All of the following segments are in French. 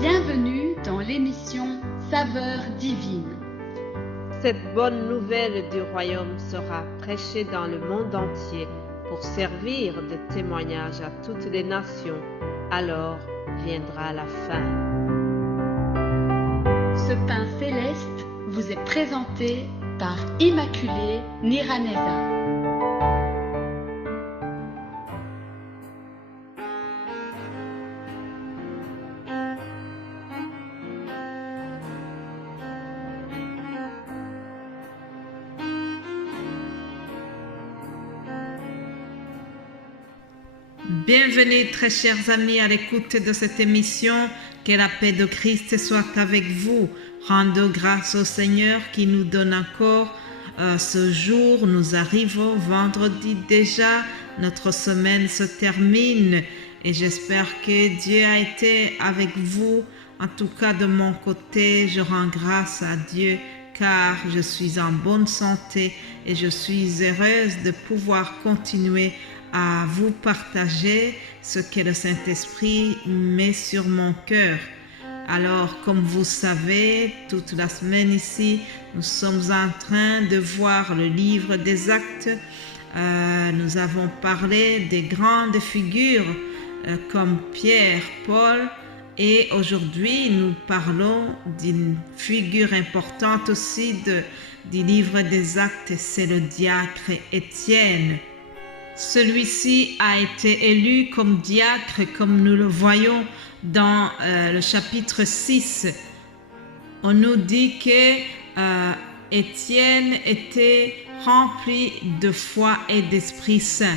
Bienvenue dans l'émission Saveurs divines. Cette bonne nouvelle du royaume sera prêchée dans le monde entier pour servir de témoignage à toutes les nations. Alors viendra la fin. Ce pain céleste vous est présenté par Immaculée Niraneza. Bienvenue très chers amis à l'écoute de cette émission. Que la paix de Christ soit avec vous. Rendons grâce au Seigneur qui nous donne encore ce jour. Nous arrivons vendredi déjà. Notre semaine se termine et j'espère que Dieu a été avec vous. En tout cas de mon côté, je rends grâce à Dieu car je suis en bonne santé et je suis heureuse de pouvoir continuer à vous partager ce que le Saint-Esprit met sur mon cœur. Alors, comme vous savez, toute la semaine ici, nous sommes en train de voir le livre des Actes. Nous avons parlé des grandes figures comme Pierre, Paul, et aujourd'hui, nous parlons d'une figure importante aussi du livre des Actes, c'est le diacre Étienne. Celui-ci a été élu comme diacre, comme nous le voyons dans le chapitre 6. On nous dit que Étienne était rempli de foi et d'Esprit Saint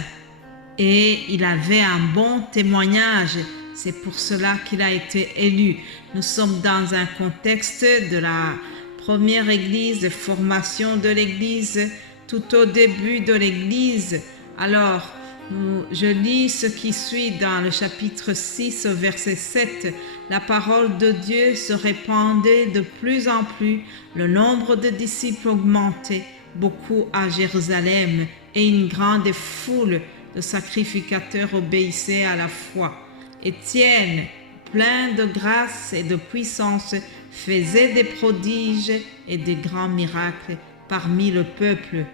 et il avait un bon témoignage. C'est pour cela qu'il a été élu. Nous sommes dans un contexte de la première église, de formation de l'église, tout au début de l'église. Alors, je lis ce qui suit dans le chapitre 6, au verset 7. La parole de Dieu se répandait de plus en plus, le nombre de disciples augmentait beaucoup à Jérusalem, et une grande foule de sacrificateurs obéissait à la foi. Étienne, plein de grâce et de puissance, faisait des prodiges et des grands miracles parmi le peuple.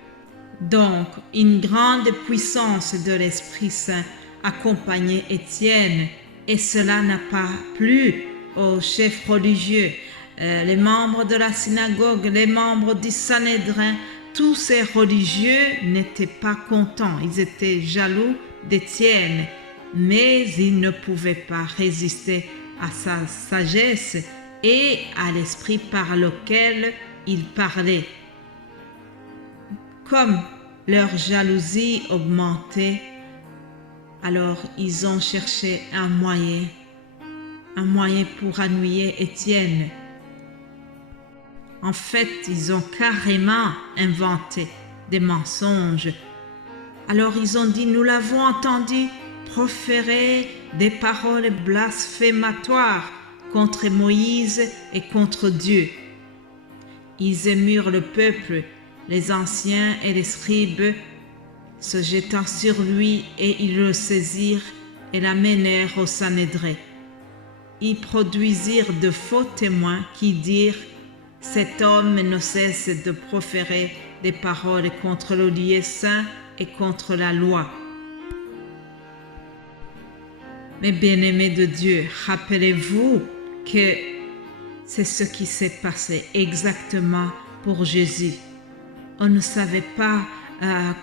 Donc, une grande puissance de l'Esprit Saint accompagnait Étienne, et cela n'a pas plu aux chefs religieux, les membres de la synagogue, les membres du Sanhédrin. Tous ces religieux n'étaient pas contents, ils étaient jaloux d'Étienne, mais ils ne pouvaient pas résister à sa sagesse et à l'esprit par lequel il parlait. Comme leur jalousie augmentait, alors ils ont cherché un moyen pour ennuyer Étienne. En fait, ils ont carrément inventé des mensonges. Alors ils ont dit, nous l'avons entendu proférer des paroles blasphématoires contre Moïse et contre Dieu. Ils émurent le peuple. Les anciens et les scribes se jetant sur lui et ils le saisirent et l'amenèrent au Sanhédrin. Ils produisirent de faux témoins qui dirent « Cet homme ne cesse de proférer des paroles contre le lieu saint et contre la loi. » Mais bien-aimés de Dieu, rappelez-vous que c'est ce qui s'est passé exactement pour Jésus. On ne savait pas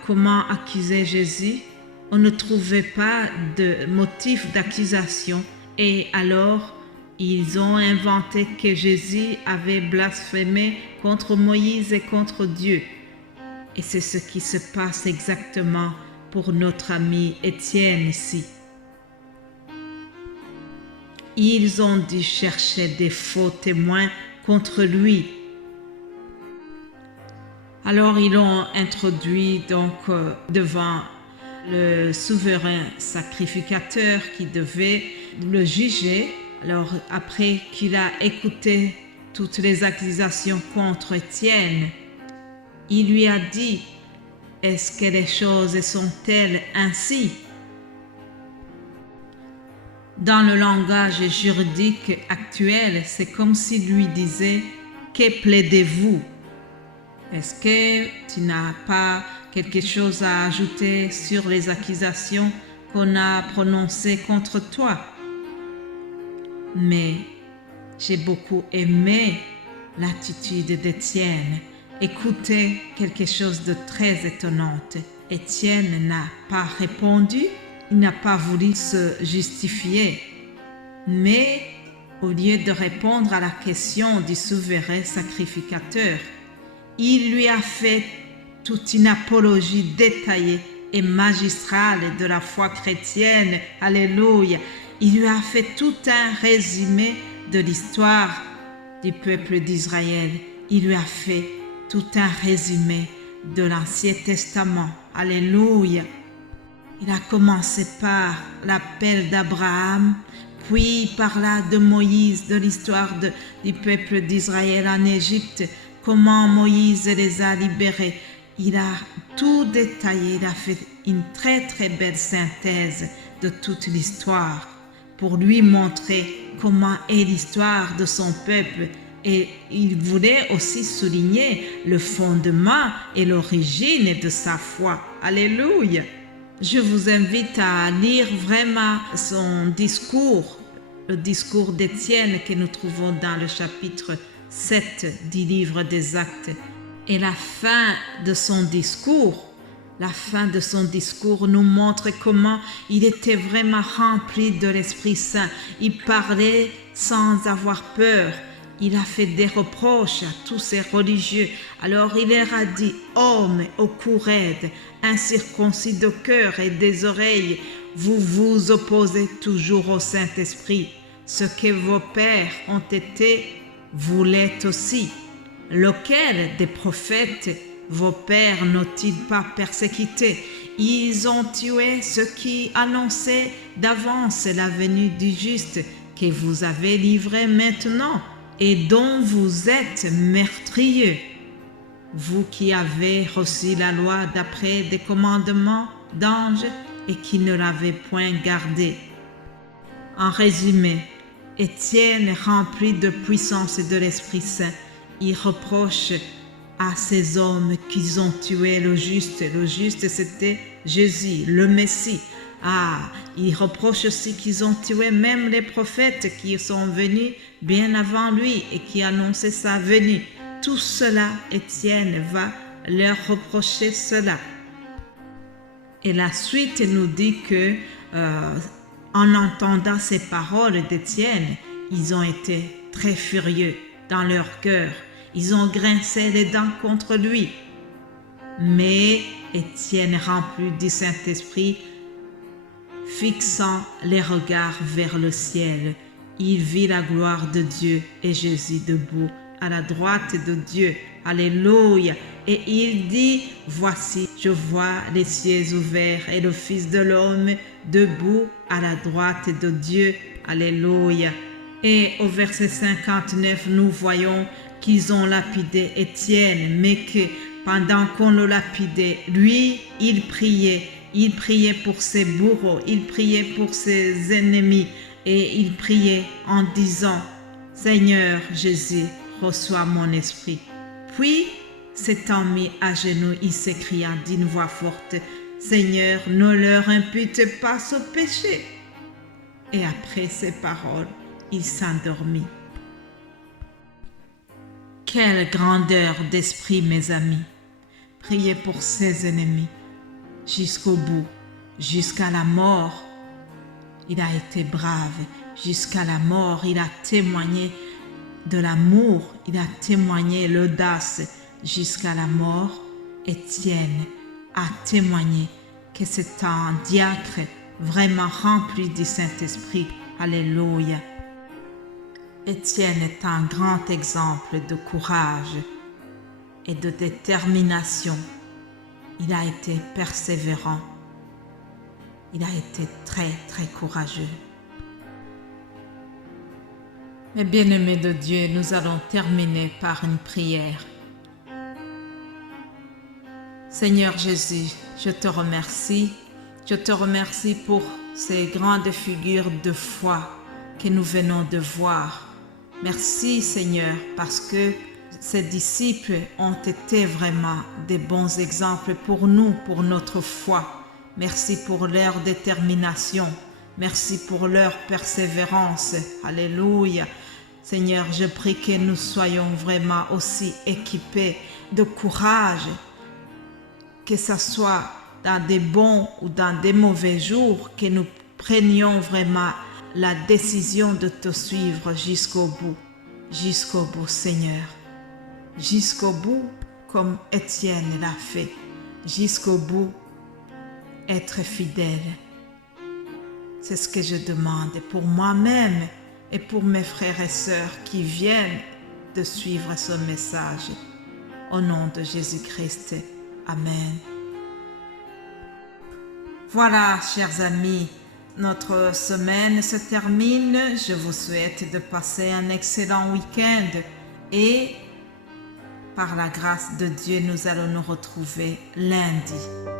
comment accuser Jésus. On ne trouvait pas de motif d'accusation. Et alors, ils ont inventé que Jésus avait blasphémé contre Moïse et contre Dieu. Et c'est ce qui se passe exactement pour notre ami Étienne ici. Ils ont dû chercher des faux témoins contre lui. Alors ils l'ont introduit donc devant le souverain sacrificateur qui devait le juger. Alors après qu'il a écouté toutes les accusations contre Étienne, il lui a dit « Est-ce que les choses sont-elles ainsi ?» Dans le langage juridique actuel, c'est comme s'il lui disait « Que plaidez-vous » Est-ce que tu n'as pas quelque chose à ajouter sur les accusations qu'on a prononcées contre toi? Mais j'ai beaucoup aimé l'attitude d'Étienne. Écoutez quelque chose de très étonnant. Étienne n'a pas répondu, il n'a pas voulu se justifier. Mais au lieu de répondre à la question du souverain sacrificateur, il lui a fait toute une apologie détaillée et magistrale de la foi chrétienne. Alléluia! Il lui a fait tout un résumé de l'histoire du peuple d'Israël. Il lui a fait tout un résumé de l'Ancien Testament. Alléluia! Il a commencé par l'appel d'Abraham, puis il parla de Moïse, de l'histoire du peuple d'Israël en Égypte, comment Moïse les a libérés. Il a tout détaillé, il a fait une très très belle synthèse de toute l'histoire pour lui montrer comment est l'histoire de son peuple. Et il voulait aussi souligner le fondement et l'origine de sa foi. Alléluia! Je vous invite à lire vraiment son discours, le discours d'Étienne que nous trouvons dans le chapitre 7 du livre des Actes. Et la fin de son discours nous montre comment il était vraiment rempli de l'Esprit Saint. Il parlait sans avoir peur. Il a fait des reproches à tous ces religieux. Alors il leur a dit, « Hommes au cou raide, incirconcis de cœur et des oreilles, vous vous opposez toujours au Saint-Esprit. Ce que vos pères ont été, vous l'êtes aussi. Lequel des prophètes vos pères n'ont-ils pas persécuté? Ils ont tué ceux qui annonçaient d'avance la venue du juste que vous avez livré maintenant et dont vous êtes meurtriers. Vous qui avez reçu la loi d'après des commandements d'anges et qui ne l'avez point gardée. » En résumé, Étienne, rempli de puissance et de l'Esprit Saint, il reproche à ces hommes qu'ils ont tué le juste. Le juste, c'était Jésus, le Messie. Il reproche aussi qu'ils ont tué même les prophètes qui sont venus bien avant lui et qui annonçaient sa venue. Tout cela, Étienne va leur reprocher cela. Et la suite nous dit que, en entendant ces paroles d'Étienne, ils ont été très furieux dans leur cœur. Ils ont grincé les dents contre lui. Mais Étienne, rempli du Saint-Esprit, fixant les regards vers le ciel, il vit la gloire de Dieu et Jésus debout à la droite de Dieu. Alléluia! Et il dit, « Voici, je vois les cieux ouverts et le Fils de l'homme debout à la droite de Dieu. » Alléluia! Et au verset 59, nous voyons qu'ils ont lapidé Étienne, mais que pendant qu'on le lapidait, lui, il priait pour ses bourreaux, il priait pour ses ennemis, et il priait en disant, « Seigneur Jésus, reçois mon esprit. » Puis, s'étant mis à genoux, il s'écria d'une voix forte, « Seigneur, ne leur impute pas ce péché. » Et après ces paroles, il s'endormit. Quelle grandeur d'esprit, mes amis! Priez pour ses ennemis jusqu'au bout, jusqu'à la mort. Il a été brave jusqu'à la mort. Il a témoigné de l'amour. Il a témoigné l'audace jusqu'à la mort. Étienne a témoigné que c'est un diacre vraiment rempli du Saint-Esprit. Alléluia! Étienne est un grand exemple de courage et de détermination. Il a été persévérant. Il a été très, très courageux. Mes bien-aimés de Dieu, nous allons terminer par une prière. Seigneur Jésus, je te remercie. Je te remercie pour ces grandes figures de foi que nous venons de voir. Merci Seigneur, parce que ces disciples ont été vraiment des bons exemples pour nous, pour notre foi. Merci pour leur détermination. Merci pour leur persévérance. Alléluia. Seigneur, je prie que nous soyons vraiment aussi équipés de courage, que ce soit dans des bons ou dans des mauvais jours, que nous prenions vraiment la décision de te suivre jusqu'au bout, Seigneur. Jusqu'au bout, comme Étienne l'a fait. Jusqu'au bout, être fidèle. C'est ce que je demande pour moi-même et pour mes frères et sœurs qui viennent de suivre ce message. Au nom de Jésus-Christ. Amen. Voilà, chers amis, notre semaine se termine. Je vous souhaite de passer un excellent week-end et par la grâce de Dieu, nous allons nous retrouver lundi.